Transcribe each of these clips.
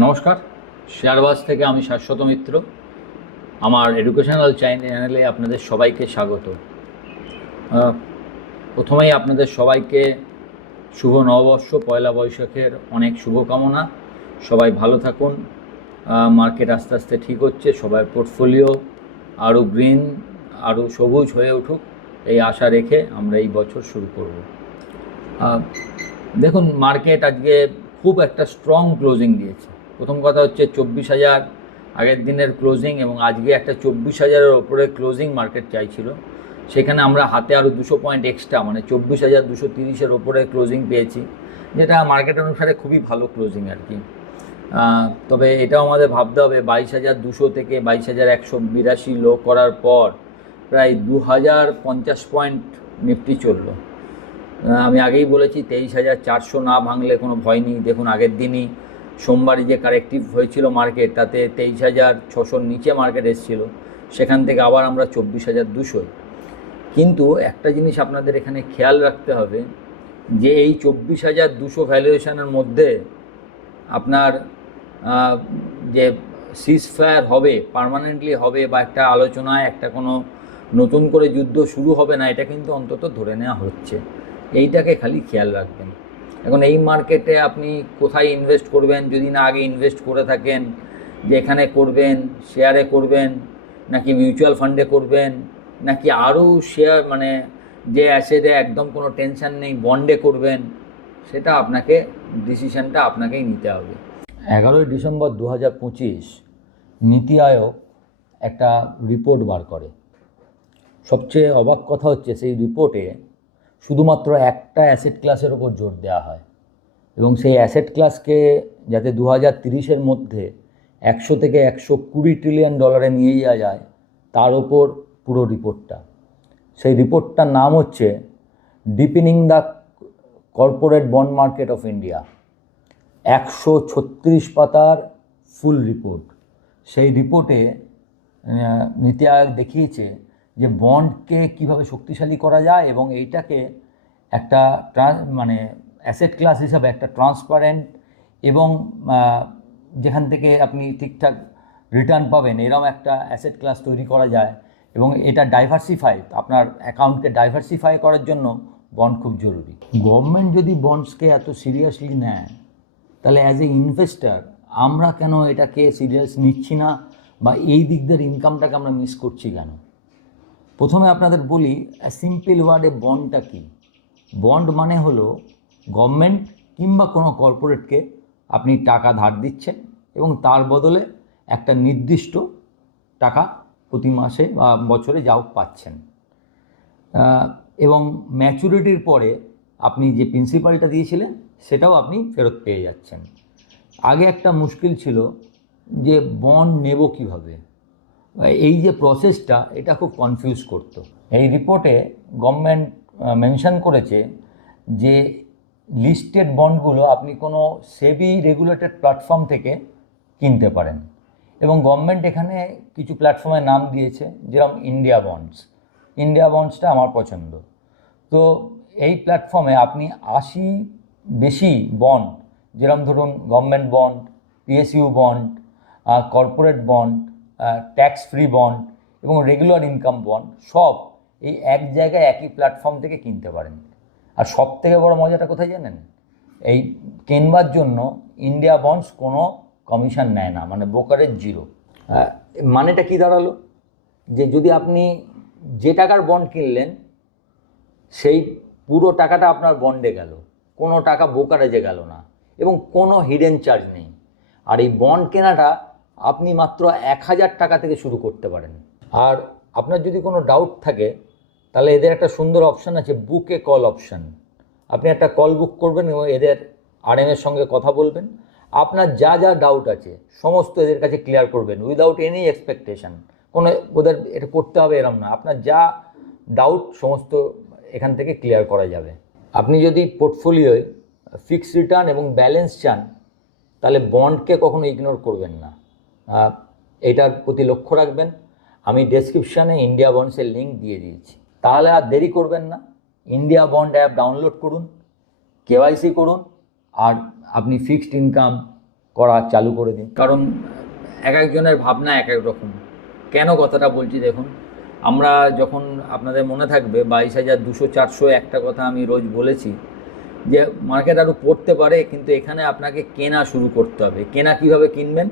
নমস্কার, শেয়ারবাজ থেকে আমি শাশ্বত মিত্র। আমার এডুকেশনাল চ্যানেলে আপনাদের সবাইকে স্বাগত। আহ, প্রথমেই আপনাদের সবাইকে শুভ নববর্ষ, পয়লা বৈশাখের অনেক শুভকামনা। সবাই ভালো থাকুন। মার্কেট আস্তে আস্তে ঠিক হচ্ছে, সবাই পোর্টফোলিও আরও গ্রিন, আরও সবুজ হয়ে উঠুক, এই আশা রেখে আমরা এই বছর শুরু করব। দেখুন, মার্কেট আজকে খুব একটা স্ট্রং ক্লোজিং দিয়েছে। প্রথম কথা হচ্ছে 24,000 আগের দিনের ক্লোজিং, এবং আজকে একটা 24,000-এর ওপরে ক্লোজিং মার্কেট চাইছিল। সেখানে আমরা হাতে আরও 200 পয়েন্ট এক্সট্রা, মানে 24,230-এর ওপরে ক্লোজিং পেয়েছি, যেটা মার্কেট অনুসারে খুবই ভালো ক্লোজিং আর কি। তবে এটাও আমাদের ভাবতে হবে, 22,200 থেকে 22,182 লো করার পর প্রায় 2,050 পয়েন্ট নিফটি চললো। আমি আগেই বলেছি 23,400 না ভাঙলে কোনো ভয় নেই। দেখুন, আগের দিনই সোমবারই যে কারেক্টিভ হয়েছিল মার্কেট, তাতে 23,600-র নিচে মার্কেট এসেছিল, সেখান থেকে আবার আমরা 24,200। কিন্তু একটা জিনিস আপনাদের এখানে খেয়াল রাখতে হবে, যে এই 24,200 ভ্যালুয়েশনের মধ্যে আপনার যে সিজফায়ার হবে, পার্মানেন্টলি হবে, বা একটা আলোচনায় একটা কোনো নতুন করে যুদ্ধ শুরু হবে না, এটা কিন্তু অন্তত ধরে নেওয়া হচ্ছে। এইটাকে খালি খেয়াল রাখবেন। এখন এই মার্কেটে আপনি কোথায় ইনভেস্ট করবেন, যদি না আগে ইনভেস্ট করে থাকেন, যে এখানে করবেন, শেয়ারে করবেন, নাকি মিউচুয়াল ফান্ডে করবেন, নাকি আরও শেয়ার, মানে যে অ্যাসেটে একদম কোনো টেনশন নেই, বন্ডে করবেন, সেটা আপনাকে, ডিসিশানটা আপনাকেই নিতে হবে। 11ই ডিসেম্বর 2025 নীতি আয়োগ একটা রিপোর্ট বার করে। সবচেয়ে অবাক কথা হচ্ছে, সেই রিপোর্টে শুধুমাত্র একটা অ্যাসেট ক্লাসের ওপর জোর দেওয়া হয়, এবং সেই অ্যাসেট ক্লাসকে যাতে 2030-এর মধ্যে 100 থেকে 120 ট্রিলিয়ন ডলারে নিয়ে যাওয়া যায়, তার ওপর পুরো রিপোর্টটা। সেই রিপোর্টটার নাম হচ্ছে deepening the corporate bond market of India. 136 পাতার ফুল রিপোর্ট। সেই রিপোর্টে নীতি আয়োগ দেখিয়েছে যে বন্ডকে কীভাবে শক্তিশালী করা যায়, এবং এইটাকে একটা মানে অ্যাসেট ক্লাস হিসাবে একটা ট্রান্সপারেন্ট, এবং যেখান থেকে আপনি ঠিকঠাক রিটার্ন পাবেন, এরকম একটা অ্যাসেট ক্লাস তৈরি করা যায়। এবং এটা ডাইভার্সিফাই, আপনার অ্যাকাউন্টকে ডাইভার্সিফাই করার জন্য বন্ড খুব জরুরি। গভর্নমেন্ট যদি বন্ডসকে এত সিরিয়াসলি নেয়, তাহলে অ্যাজ এ ইনভেস্টার আমরা কেন এটাকে সিরিয়াস নিচ্ছি না, বা এই দিক দিয়ে ইনকামটাকে আমরা মিস করছি কেন? প্রথমে আপনাদের বলি, সিম্পল ওয়ার্ডে বন্ডটা কী। বন্ড মানে হলো গভর্নমেন্ট কিংবা কোনো কর্পোরেটকে আপনি টাকা ধার দিচ্ছেন, এবং তার বদলে একটা নির্দিষ্ট টাকা প্রতি মাসে বা বছরে যাও পাচ্ছেন, এবং ম্যাচুরিটির পরে আপনি যে প্রিন্সিপালটা দিয়েছিলেন সেটাও আপনি ফেরত পেয়ে যাচ্ছেন। আগে একটা মুশকিল ছিল যে বন্ড নেব কীভাবে, এই যে প্রসেসটা, এটা খুব কনফিউজ করতো। এই রিপোর্টে গভর্নমেন্ট মেনশন করেছে যে লিস্টেড বন্ডগুলো আপনি কোনো সেবি রেগুলেটেড প্ল্যাটফর্ম থেকে কিনতে পারেন, এবং গভর্নমেন্ট এখানে কিছু প্ল্যাটফর্মের নাম দিয়েছে, যেরকম ইন্ডিয়া বন্ডস। ইন্ডিয়া বন্ডসটা আমার পছন্দ। তো এই প্ল্যাটফর্মে আপনি 80 বেশি বন্ড, যেরকম ধরুন government bond, PSU bond, corporate bond, tax free bond এবং রেগুলার ইনকাম বন্ড, সব এই এক জায়গায় একই প্ল্যাটফর্ম থেকে কিনতে পারেন। আর সব থেকে বড় মজাটা কোথায় জানেন? এই কেনবার জন্য ইন্ডিয়া বন্ডস কোনো কমিশন নেয় না, মানে ব্রোকারেজ জিরো। মানেটা কি দাঁড়ালো, যে যদি আপনি যে টাকার বন্ড কিনলেন, সেই পুরো টাকাটা আপনার বন্ডে গেল, কোনো টাকা ব্রোকারেজে গেল না, এবং কোনো হিডেন চার্জ নেই। আর এই বন্ড কেনাটা আপনি মাত্র 1,000 টাকা থেকে শুরু করতে পারেন। আর আপনার যদি কোনো ডাউট থাকে, তাহলে এদের একটা সুন্দর অপশান আছে, বুক এ কল অপশান। আপনি একটা কল বুক করবেন এবং এদের আরএমের সঙ্গে কথা বলবেন, আপনার যা যা ডাউট আছে সমস্ত এদের কাছে ক্লিয়ার করবেন, উইদাউট এনি এক্সপেকটেশান। কোনো ওদের এটা করতে হবে এরম না, আপনার যা ডাউট সমস্ত এখান থেকে ক্লিয়ার করা যাবে। আপনি যদি পোর্টফোলিওয় ফিক্সড রিটার্ন এবং ব্যালেন্স চান, তাহলে বন্ডকে কখনো ইগনোর করবেন না, এটার প্রতি লক্ষ্য রাখবেন। আমি ডেসক্রিপশানে ইন্ডিয়া বন্ডসের লিঙ্ক দিয়ে দিয়েছি। তাহলে আর দেরি করবেন না, ইন্ডিয়া বন্ড অ্যাপ ডাউনলোড করুন, কেওয়াইসি করুন, আর আপনি ফিক্সড ইনকাম করা চালু করে দিন। কারণ এক একজনের ভাবনা এক এক রকম। কেন কথাটা বলছি দেখুন, আমরা যখন আপনাদের মনে থাকবে 22,200-400 একটা কথা আমি রোজ বলেছি যে মার্কেট আরও পড়তে পারে, কিন্তু এখানে আপনাকে কেনা শুরু করতে হবে। কেনা কিভাবে কিনবেন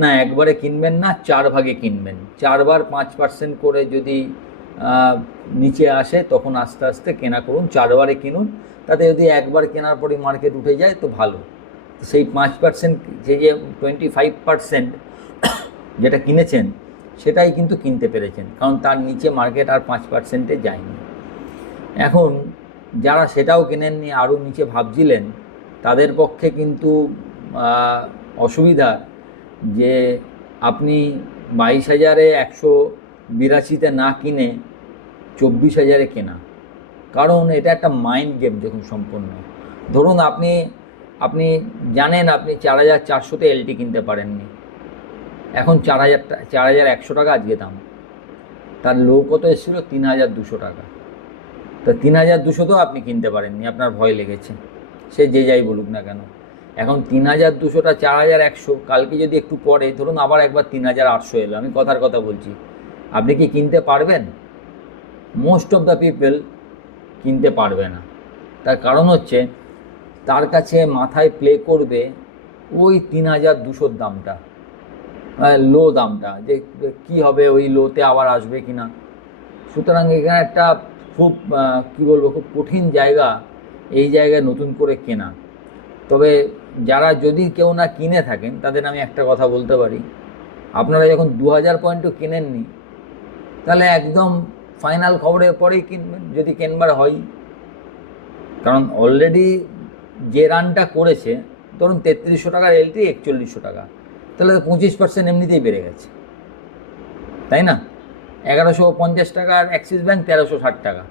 না, একবারে কিনবেন না, 4 ভাগে কিনবেন। 4 বার 5% করে যদি নিচে আসে তখন আস্তে আস্তে কেনা করুন। 4 বারে কিনুন, তাতে যদি একবার কেনার পরে মার্কেট উঠে যায় তো ভালো। সেই 5% যে 25% যেটা কিনেছেন সেটাই কিন্তু কিনতে পেরেছেন, কারণ তার নিচে মার্কেট আর 5%-এ যায়নি। এখন যারা সেটাও কেনেননি, আরও নিচে ভাবছিলেন, তাদের পক্ষে কিন্তু অসুবিধা যে আপনি 22,182-তে না কিনে 24,000-এ কেনা। কারণ এটা একটা মাইন্ড গেম দেখুন সম্পূর্ণ। ধরুন আপনি জানেন আপনি 4,400-তে এলটি কিনতে পারেননি, এখন 4,100 টাকা আজকে দাম, তার লো কত এসেছিলো 3,200 টাকা। তো 3,200তেও আপনি কিনতে পারেননি, আপনার ভয় লেগেছে, সে যে যাই বলুক না কেন। এখন 3,200টা 4,100, কালকে যদি একটু পরে ধরুন আবার একবার 3,800 এলো, আমি কথার কথা বলছি, আপনি কি কিনতে পারবেন? মোস্ট অফ দ্য পিপল কিনতে পারবে না। তার কারণ হচ্ছে তার কাছে মাথায় প্লে করবে ওই 3,200 দামটা, লো দামটা, যে কি হবে ওই লোতে আবার আসবে কি না। সুতরাং এখানে একটা খুব কী বলবো, খুব কঠিন জায়গা এই জায়গায় নতুন করে কেনা। তবে যারা যদি কেউ না কিনে থাকেন তাদের আমি একটা কথা বলতে পারি, আপনারা যখন 2,000 পয়েন্টও কেনেননি তাহলে একদম ফাইনাল খবরের পরেই কিনবেন যদি কেনবার হয়। কারণ অলরেডি যে রানটা করেছে, ধরুন 3,300 টাকার এলটি 4,100 টাকা, তাহলে 25% এমনিতেই বেড়ে গেছে, তাই না? 1,150 টাকার অ্যাক্সিস ব্যাঙ্ক 1,360 টাকা,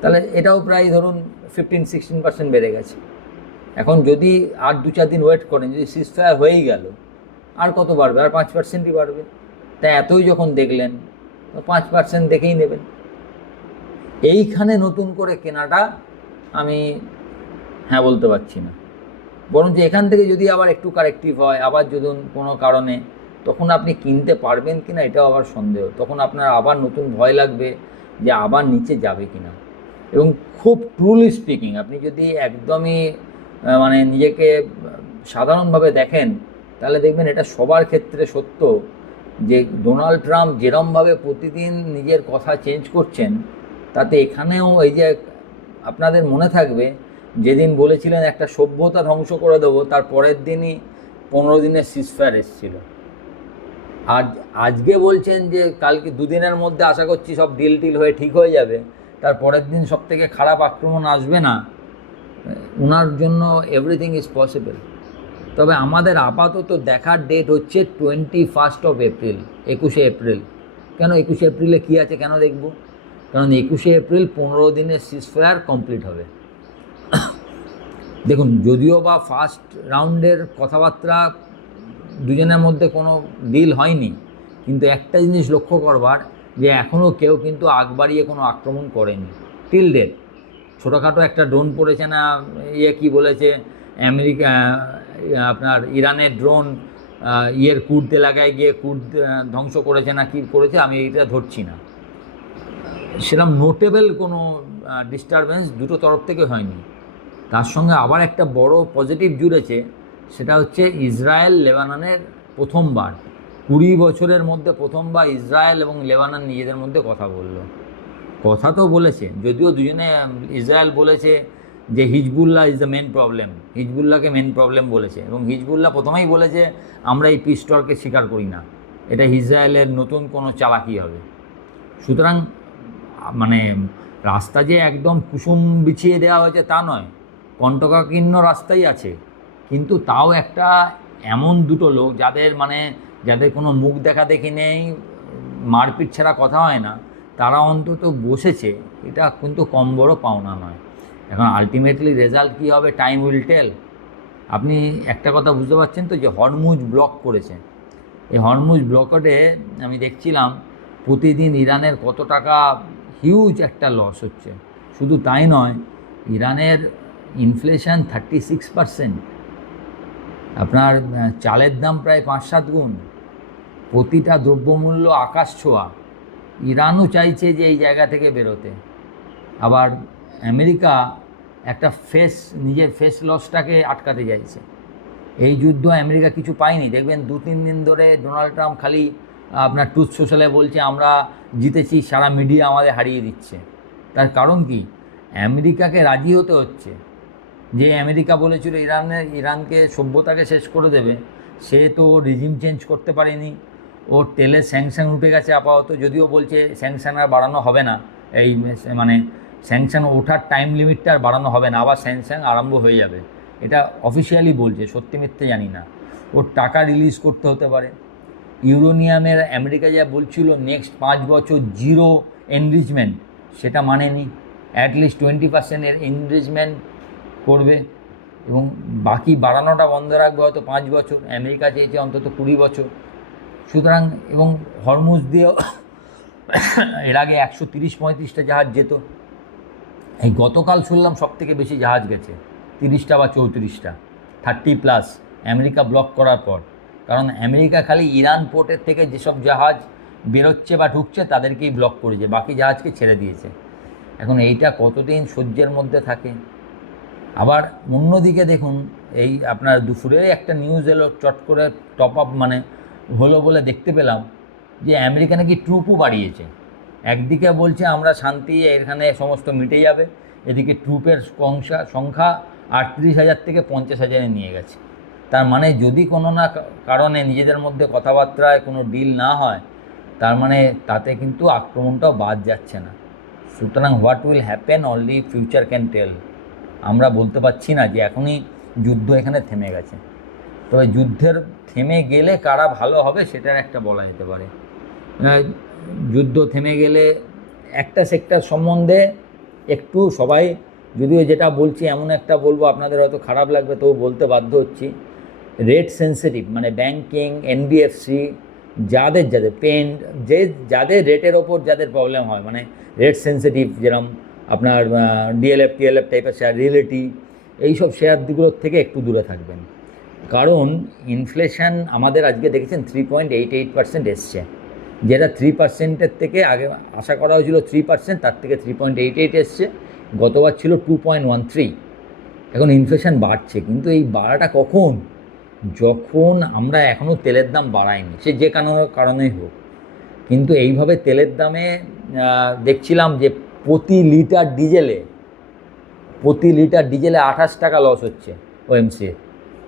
তাহলে এটাও প্রায় ধরুন 15-16% বেড়ে গেছে। এখন যদি আর 2-4 দিন ওয়েট করেন, যদি সিজফায়ার হয়েই গেল, আর কত বাড়বে? আর 5%ই বাড়বে। তাই এতই যখন দেখলেন তো 5% দেখেই নেবেন। এইখানে নতুন করে কেনাটা আমি হ্যাঁ বলতে পারছি না, বরঞ্চ এখান থেকে যদি আবার একটু কারেক্টিভ হয়, আবার যদি কোনো কারণে, তখন আপনি কিনতে পারবেন কি না এটাও আবার সন্দেহ। তখন আপনার আবার নতুন ভয় লাগবে যে আবার নিচে যাবে কি না। এবং খুব ট্রুলি স্পিকিং, আপনি যদি একদমই মানে নিজেকে সাধারণভাবে দেখেন, তাহলে দেখবেন এটা সবার ক্ষেত্রে সত্য যে ডোনাল্ড ট্রাম্প যেরমভাবে প্রতিদিন নিজের কথা চেঞ্জ করছেন, তাতে এখানেও এই যে আপনাদের মনে থাকবে যেদিন বলেছিলেন একটা সভ্যতা ধ্বংস করে দেবো, তার পরের দিনই 15 দিনের সিজফায়ার এসেছিল। আর আজকে বলছেন যে কালকে 2 দিনের মধ্যে আশা করছি সব ডিল হয়ে ঠিক হয়ে যাবে, তার পরের দিন সব থেকে খারাপ আক্রমণ আসবে না, ওনার জন্য এভরিথিং ইজ পসিবল। তবে আমাদের আপাতত দেখার ডেট হচ্ছে 21 এপ্রিল, 21 এপ্রিল। কেন 21 এপ্রিলে কী আছে কেন দেখব? কারণ 21 এপ্রিল 15 দিনের সিজফায়ার কমপ্লিট হবে। দেখুন, যদিও বা ফার্স্ট রাউন্ডের কথাবার্তা দুজনের মধ্যে কোনো ডিল হয়নি, কিন্তু একটা জিনিস লক্ষ্য করবার যে এখনও কেউ কিন্তু আগ বাড়িয়ে কোনো আক্রমণ করেনি টিল ডেট। ছোটোখাটো একটা ড্রোন পড়েছে না, কি বলেছে আমেরিকা, আপনার ইরানের ড্রোন কুর্দ এলাকায় গিয়ে কুর্দ ধ্বংস করেছে না কি করেছে, আমি এইটা ধরছি না। সেরকম নোটেবল কোনো ডিস্টারবেন্স দুটো তরফ থেকে হয়নি। তার সঙ্গে আবার একটা বড় পজিটিভ জুড়েছে, সেটা হচ্ছে ইসরায়েল লেবাননের প্রথমবার 20 বছরের মধ্যে প্রথমবার ইসরায়েল এবং লেবানন নিজেদের মধ্যে কথা বললো। কথা তো বলেছে, যদিও দুজনে, ইসরায়েল বলেছে যে Hezbollah is the main problem, হিজবুল্লাহকে মেন প্রবলেম বলেছে, এবং হিজবুল্লাহ প্রথমেই বলেছে আমরা এই পিস টলকে স্বীকার করি না, এটা ইসরায়েলের নতুন কোনো চালাকি হবে। সুতরাং মানে রাস্তা যে একদম কুসুম বিছিয়ে দেওয়া হয়েছে তা নয়, কণ্টকাকীর্ণ রাস্তাই আছে, কিন্তু তাও একটা এমন দুটো লোক যাদের কোনো মুখ দেখা দেখি নেই, মারপিট ছাড়া কথা হয় না, তারা অন্তত বসেছে, এটা কিন্তু কম বড় পাওনা নয়। এখন আলটিমেটলি রেজাল্ট কী হবে টাইম উইল টেল। আপনি একটা কথা বুঝতে পারছেন তো, যে হরমুজ ব্লক করেছে, এই হরমুজ ব্লকেটে আমি দেখছিলাম প্রতিদিন ইরানের কত টাকা হিউজ একটা লস হচ্ছে। শুধু তাই নয়, ইরানের ইনফ্লেশন 36%। আপনার চালের দাম প্রায় 5-7 গুণ, প্রতিটা দ্রব্যমূল্য আকাশ ছোঁয়া। ইরানও চাইছে যে এই জায়গা থেকে বেরোতে। আবার আমেরিকা একটা নিজের ফেস লসটাকে আটকাতে চাইছে। এই যুদ্ধ আমেরিকা কিছু পায়নি। দেখবেন 2-3 দিন ধরে ডোনাল্ড ট্রাম্প খালি আপনার ট্রুথ সোশ্যালে বলছে আমরা জিতেছি, সারা মিডিয়া আমাদের হারিয়ে দিচ্ছে। তার কারণ কি? আমেরিকাকে রাজি হতে হচ্ছে। যে আমেরিকা বলেছিল ইরানকে সভ্যতাকে শেষ করে দেবে, সে তো রিজিম চেঞ্জ করতে পারেনি। ওর তেলের স্যাংশন উঠে গেছে আপাতত, যদিও বলছে স্যাংশন আর বাড়ানো হবে না। এই মানে স্যাংশন ওঠার টাইম লিমিটটা আর বাড়ানো হবে না, আবার স্যাংশন আরম্ভ হয়ে যাবে। এটা অফিসিয়ালি বলছে, সত্যি মিথ্যে জানি না। ওর টাকা রিলিজ করতে হতে পারে। ইউরেনিয়ামের আমেরিকা যা বলছিল নেক্সট 5 বছর জিরো এনরিচমেন্ট, সেটা মানেনি। অ্যাটলিস্ট 20% এনরিচমেন্ট করবে এবং বাকি বাড়ানোটা বন্ধ রাখবে হয়তো 5 বছর। আমেরিকা চেয়েছে অন্তত 20 বছর। সুতরাং এবং হরমুজ দিয়েও এর আগে 130-35টা জাহাজ যেত। এই গতকাল শুনলাম সব থেকে বেশি জাহাজ গেছে, 30টা বা 34টা, 30+, আমেরিকা ব্লক করার পর। কারণ আমেরিকা খালি ইরান পোর্টের থেকে যেসব জাহাজ বেরোচ্ছে বা ঢুকছে তাদেরকেই ব্লক করেছে, বাকি জাহাজকে ছেড়ে দিয়েছে। এখন এইটা কতদিন সহ্যের মধ্যে থাকে? আবার অন্যদিকে দেখুন, এই আপনার দুপুরে একটা নিউজ এলো, চট করে টপ আপ মানে হলো বলে দেখতে পেলাম যে আমেরিকা নাকি ট্রুপও বাড়িয়েছে। একদিকে বলছে আমরা শান্তি, এখানে সমস্ত মিটে যাবে, এদিকে ট্রুপের সংখ্যা 38,000 থেকে 50,000-এ নিয়ে গেছে। তার মানে যদি কোনো না কারণে নিজেদের মধ্যে কথাবার্তায় কোনো ডিল না হয়, তার মানে তাতে কিন্তু আক্রমণটাও বাদ যাচ্ছে না। সুতরাং what will happen only future can tell. আমরা বলতে পারছি না যে এখনই যুদ্ধ এখানে থেমে গেছে। তবে যুদ্ধের থেমে গেলে কারা ভালো হবে সেটার একটা বলা যেতে পারে। যুদ্ধ থেমে গেলে একটা সেক্টর সম্বন্ধে একটু সবাই, যদিও যেটা বলছি এমন একটা বলবো আপনাদের হয়তো খারাপ লাগবে, তবু বলতে বাধ্য হচ্ছি। রেট সেন্সিটিভ মানে ব্যাংকিং, এনবিএফসি, যাদের যাদের রেটের ওপর যাদের প্রবলেম হয়, মানে রেট সেন্সিটিভ, যেরকম আপনার ডিএলএফ টিএলএফ টাইপের শেয়ার, রিয়েলিটি, এইসব শেয়ারগুলোর থেকে একটু দূরে থাকবেন। কারণ ইনফ্লেশন আমাদের আজকে দেখেছেন 3.88% এসছে, যেটা 3%-এর থেকে আগে আশা করা হয়েছিল 3%, তার থেকে 3.88 এসছে। গতবার ছিল 2.13। এখন ইনফ্লেশন বাড়ছে, কিন্তু এই বাড়াটা কখন? যখন আমরা এখনও তেলের দাম বাড়াইনি, সে যে কারণেই হোক। কিন্তু এইভাবে তেলের দামে দেখছিলাম যে প্রতি লিটার ডিজেলে 28 টাকা লস হচ্ছে ওএমসি,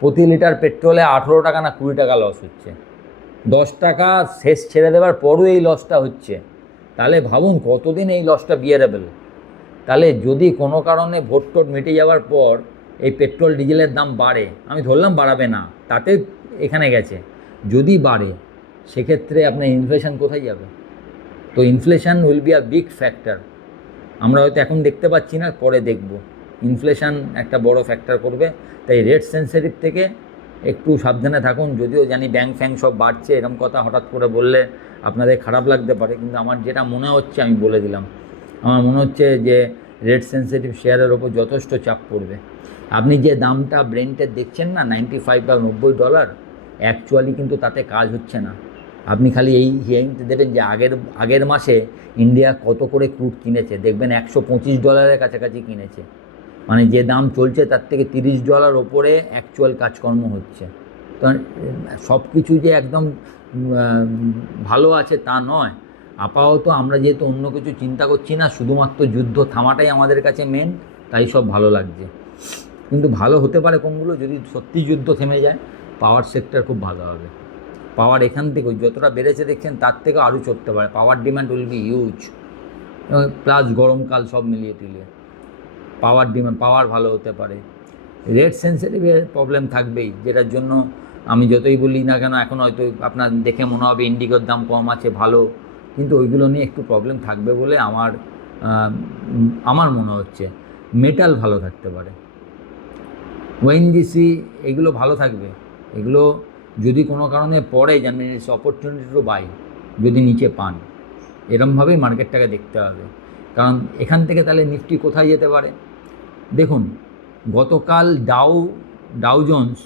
প্রতি লিটার পেট্রোলে 18 টাকা না 20 টাকা লস হচ্ছে। 10 টাকা শেষ ছেড়ে দেওয়ার পরও এই লসটা হচ্ছে। তাহলে ভাবুন কতদিন এই লসটা বিয়ারেবল। তাহলে যদি কোনো কারণে ভোট মিটে যাওয়ার পর এই পেট্রোল ডিজেলের দাম বাড়ে, আমি ধরলাম বাড়াবে না, তাতে এখানে গেছে, যদি বাড়ে সেক্ষেত্রে আপনার ইনফ্লেশন কোথায় যাবে? তো inflation will be a big factor. আমরা হয়তো এখন দেখতে পাচ্ছি না, পরে দেখব। ইনফ্লেশন একটা বড় ফ্যাক্টর করবে। তাই রেট সেন্সিটিভ থেকে একটু সাবধানে থাকুন। যদিও জানি ব্যাংক ফ্যাংক সব বাড়ছে, এরকম কথা হঠাৎ করে বললে আপনাদের খারাপ লাগতে পারে, কিন্তু আমার যেটা মনে হচ্ছে আমি বলে দিলাম। আমার মনে হচ্ছে যে রেট সেন্সিটিভ শেয়ারের ওপর যথেষ্ট চাপ পড়বে। আপনি যে দামটা ব্রেন্টের দেখছেন না, $95 বা $90, অ্যাকচুয়ালি কিন্তু তাতে কাজ হচ্ছে না। আপনি খালি এই হিয়ারিংতে দেবেন যে আগের মাসে ইন্ডিয়া কত করে ক্রুড কিনেছে, দেখবেন $125 কাছাকাছি কিনেছে। মানে যে দাম চলছে তার থেকে $30 ওপরে অ্যাকচুয়াল কাজকর্ম হচ্ছে। তো সব কিছু যে একদম ভালো আছে তা নয়। আপাতত আমরা যেহেতু অন্য কিছু চিন্তা করছি না, শুধুমাত্র যুদ্ধ থামাটাই আমাদের কাছে মেন, তাই সব ভালো লাগছে। কিন্তু ভালো হতে পারে কোনগুলো, যদি সত্যি যুদ্ধ থেমে যায়, পাওয়ার সেক্টর খুব ভালো হবে। পাওয়ার এখান থেকে যতটা বেড়েছে দেখছেন তার থেকে আরও চড়তে পারে। Power demand will be huge, plus গরমকাল সব মিলিয়ে টিলিয়ে পাওয়ার ভালো হতে পারে। রেট সেন্সিটিভের প্রবলেম থাকবেই, যেটার জন্য আমি যতই বলি না কেন এখন হয়তো আপনার দেখে মনে হবে ইন্ডিগোর দাম কম আছে ভালো, কিন্তু ওইগুলো নিয়ে একটু প্রবলেম থাকবে বলে আমার মনে হচ্ছে। মেটাল ভালো থাকতে পারে, ওএনজিসি, এগুলো ভালো থাকবে। এগুলো যদি কোনো কারণে পড়ে জানবেন ইটস অপরচুনিটি টু বাই, যদি নিচে পান। এরমভাবেই মার্কেটটাকে দেখতে হবে। কারণ এখান থেকে তাহলে নিফটি কোথায় যেতে পারে দেখুন। গতকাল ডাউ জোন্স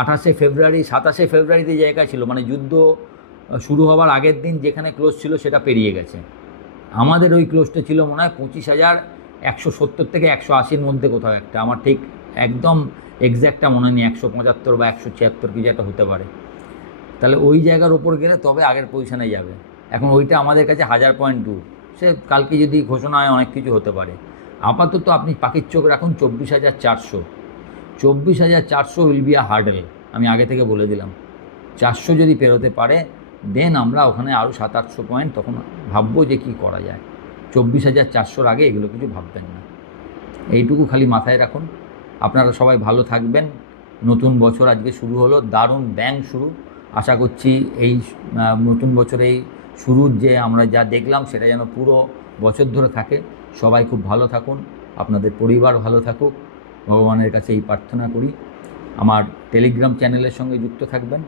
28 ফেব্রুয়ারি 27 ফেব্রুয়ারিতে জায়গা ছিল, মানে যুদ্ধ শুরু হওয়ার আগের দিন যেখানে ক্লোজ ছিল সেটা পেরিয়ে গেছে। আমাদের ওই ক্লোজটা ছিল মনে হয় 25,170 থেকে 180-র মধ্যে কোথাও একটা, আমার ঠিক একদম এক্স্যাক্টটা মনে নেই, 175 বা 176 কিছু একটা হতে পারে। তাহলে ওই জায়গার ওপর গেলে তবে আগের পজিশনে যাবে। এখন ওইটা আমাদের কাছে 1000 পয়েন্ট দূর, সে কালকে যদি ঘোষণা হয় অনেক কিছু হতে পারে। আপাতত আপনি পাখির চোখ রাখুন 24,400। 24,400 উইল বি আ হার্ডেল, আমি আগে থেকে বলে দিলাম। 400 যদি পেরোতে পারে দেন আমরা ওখানে আরও 700-800 পয়েন্ট তখন ভাববো যে কী করা যায়। 24,400-র আগে এগুলো কিছু ভাববেন না, এইটুকু খালি মাথায় রাখুন। আপনারা সবাই ভালো থাকবেন। নতুন বছর আজকে শুরু হলো, দারুণ ব্যাং শুরু। আশা করছি এই নতুন বছরে এই শুরুর যে আমরা যা দেখলাম সেটা যেন পুরো বছর ধরে থাকে। সবাই খুব ভালো থাকুন, আপনাদের পরিবার ভালো থাকুক, ভগবানের কাছে এই প্রার্থনা করি। আমার টেলিগ্রাম চ্যানেলের সঙ্গে যুক্ত থাকবেন।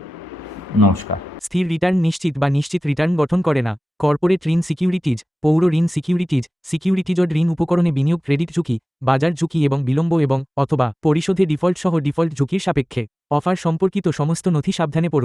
নমস্কার। স্থির রিটার্ন নিশ্চিত বা নিশ্চিত রিটার্ন গঠন করে না। কর্পোরেট ঋণ সিকিউরিটিজ, পৌর ঋণ সিকিউরিটিজ ও ঋণ উপকরণে বিনিয়োগ ক্রেডিট ঝুঁকি, বাজার ঝুঁকি এবং বিলম্ব এবং অথবা পরিশোধে ডিফল্ট সহ ডিফল্ট ঝুঁকির সাপেক্ষে। অফার সম্পর্কিত সমস্ত নথি সাবধানে পড়ুন।